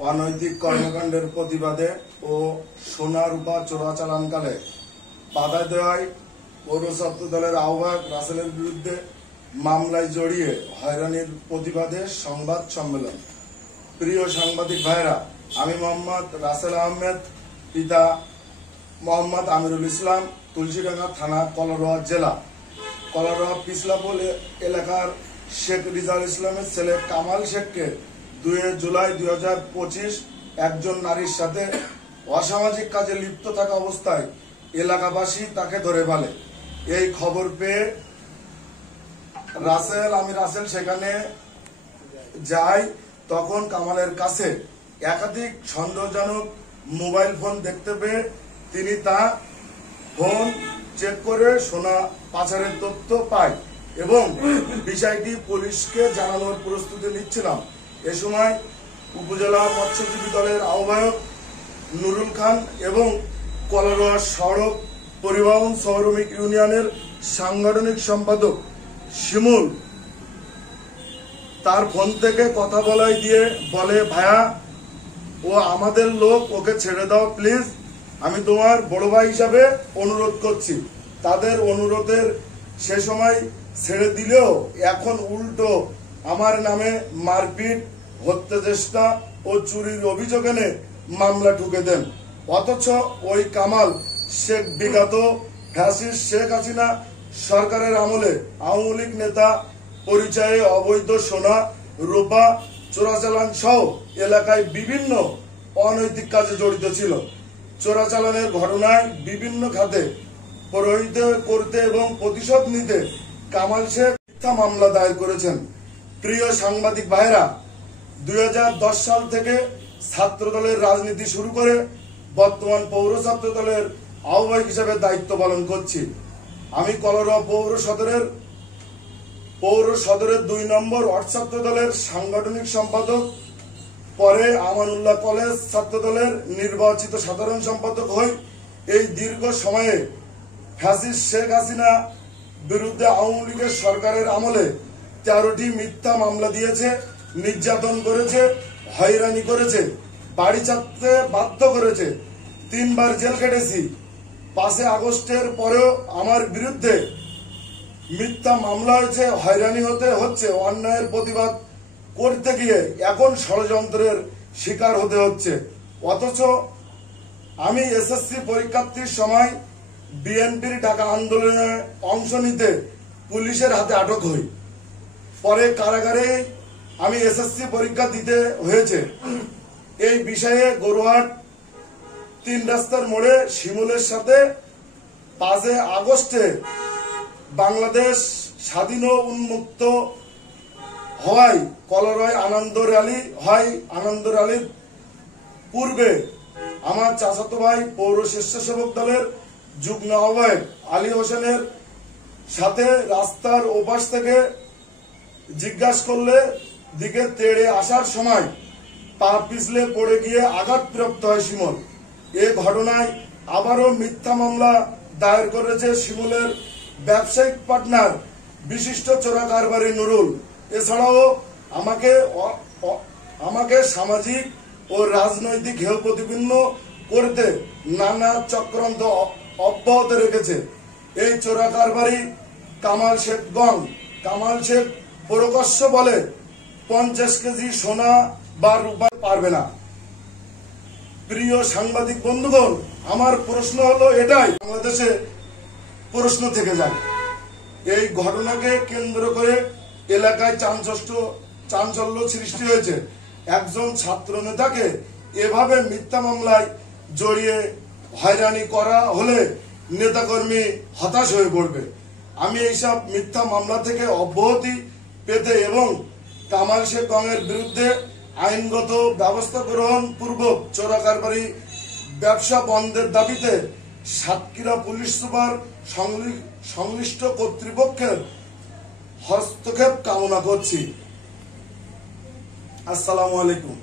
অনৈতিক কর্মকাণ্ডের প্রতিবাদে ও সোনা রূপা চোরাচালানকালে বাধা দেওয়ায় পৌর ছাত্র দলের আহ্বায়ক রাসেলের বিরুদ্ধে মামলায় জড়িয়ে হয়রানির প্রতিবাদে সংবাদ সম্মেলন। প্রিয় সাংবাদিক ভাইরা, আমি মোহাম্মদ রাসেল আহমেদ, পিতা মোহাম্মদ আমিরুল ইসলাম, তুলসীডাঙ্গা থানা, কলারোয়া জেলা। কলারোয়া পিছলাপোল এলাকার শেখ রিজাল ইসলামের ছেলে কামাল শেখকে 2 জুলাই 2025 একজন নারীর সাথে অসামাজিক কাজে লিপ্ত থাকা অবস্থায় এলাকাবাসী তাকে ধরে ফেলে। এই খবর পেয়ে আমি রাসেল সেখানে যাই। তখন কামালের কাছে একাধিক সন্দেহজনক মোবাইল ফোন দেখতে পেয়ে তিনি তা ফোন চেক করে সোনা পাচারের তথ্য পায় এবং বিষয়টি পুলিশকে জানানোর প্রস্তুতি নিচ্ছিলাম। এ সময় উপজেলা মৎস্যজীবী দলের আহ্বায়ক নুরুল খান এবং কলারোয়া সড়ক পরিবহন শ্রমিক ইউনিয়নের সাংগঠনিক সম্পাদক শিমুল তার ফোন থেকে কথা বলাই দিয়ে বলে, ভাইয়া, ও আমাদের লোক, ওকে ছেড়ে দাও প্লিজ, আমি তোমার বড় ভাই হিসাবে অনুরোধ করছি। তাদের অনুরোধের সে সময় ছেড়ে দিলেও এখন উল্টো আমার নামে মারপিট, হত্যা চেষ্টা ও চুরির অভিযোগ এনে মামলা ঠুকে দেন। অথচ ওই কামাল শেখ বিগত ফ্যাসিস্ট শেখ হাসিনা সরকারের আমলে আওয়ামী লীগ নেতা পরিচয়ে অবৈধ সোনা রূপা চোরাচালান সহ এলাকায় বিভিন্ন অনৈতিক কাজে জড়িত ছিল। চোরাচালানের ঘটনায় বিভিন্ন খাতে প্ররোচিত করতে এবং প্রতিশোধ নিতে কামাল শেখ মিথ্যা মামলা দায়ের করেছেন। প্রিয় সাংবাদিক ভাইরা, 2010 সাল থেকে ছাত্র দলের রাজনীতি শুরু করে বর্তমান পৌর ছাত্র দলের আহ্বায়ক হিসেবে দায়িত্ব পালন করছি। আমি কলারোয়া পৌর সদরের 2 নম্বর ওয়ার্ড ছাত্র দলের সাংগঠনিক সম্পাদক, পরে আমানুল্লাহ কলেজ ছাত্র দলের নির্বাচিত সাধারণ সম্পাদক হই। এই দীর্ঘ সময়ে ফ্যাসিস্ট শেখ হাসিনা বিরুদ্ধে আওয়ামী লীগের সরকারের আমলে 13টি মিথ্যা মামলা দিয়েছে, নির্যাতন করেছে, হয়রানি করেছে, বাড়ি ছাড়তে বাধ্য করেছে, 3 বার জেল কেটেছি। 5 আগস্টের পরেও আমার বিরুদ্ধে মিথ্যা মামলা হয়েছে, হয়রানি হচ্ছে। অন্যায়ের প্রতিবাদ করতে গিয়ে এখন ষড়যন্ত্রের শিকার হতে হচ্ছে। অথচ আমি এসএসসি পরীক্ষার্থীর সময় বিএনপির ঢাকা আন্দোলনে অংশ নিতে পুলিশের হাতে আটক হই। পরে কারাগারে আমি এসএসসি পরীক্ষা দিতে হয়েছে। এই বিষয়ে গরুহাট 3 রাস্তার মোড়ে শিমুলের সাথে 5 আগস্টে বাংলাদেশ স্বাধীন ও উন্মুক্ত হওয়ায় কলারোয়ায় আনন্দ র্যালির পূর্বে আমার চাচাতো ভাই পৌর স্বেচ্ছাসেবক দলের যুগ্ম আহ্বায়ক আলী হোসেনের সাথে রাস্তার ওপাশ থেকে জিজ্ঞাসা করলে দিকে তেড়ে আসার সময় পা পিছলে পড়ে গিয়ে আঘাতপ্রাপ্ত হয় শিমুল। এ ঘটনায় আবারও মিথ্যা মামলা দায়ের করেছে শিমুলের ব্যবসায়িক পার্টনার বিশিষ্ট চোরা কারবারি নুরুল। এছাড়াও আমাকে সামাজিক ও রাজনৈতিক হেয় প্রতিপন্ন করতে নানা চক্রান্ত অব্যাহত রেখেছে। এই চোরা কারবারি কামাল শেখ প্রকাশ্য বলে 50 কেজি সোনা বা রূপা পারবে না। প্রিয় সাংবাদিক বন্ধুগণ, আমার প্রশ্ন হলো এটাই, বাংলাদেশে প্রশ্ন থেকে যায়। এই ঘটনাকে কেন্দ্র করে এলাকায় চাঞ্চল্য সৃষ্টি হয়েছে। একজন ছাত্র নেতাকে এভাবে মিথ্যা মামলায় জড়িয়ে হয়রানি করা হলে নেতাকর্মী হতাশ হয়ে পড়বে। আমি এইসব মিথ্যা মামলা থেকে অব্যাহতি পেতে এবং কামাল শেখ এর বিরুদ্ধে আইনগত ব্যবস্থা গ্রহণ পূর্বক চোরা কারবারি ব্যবসা বন্ধের দাবিতে সাতক্ষীরা পুলিশ সুপার সংশ্লিষ্ট কর্তৃপক্ষের হস্তক্ষেপ কামনা করছি। আসসালামু আলাইকুম।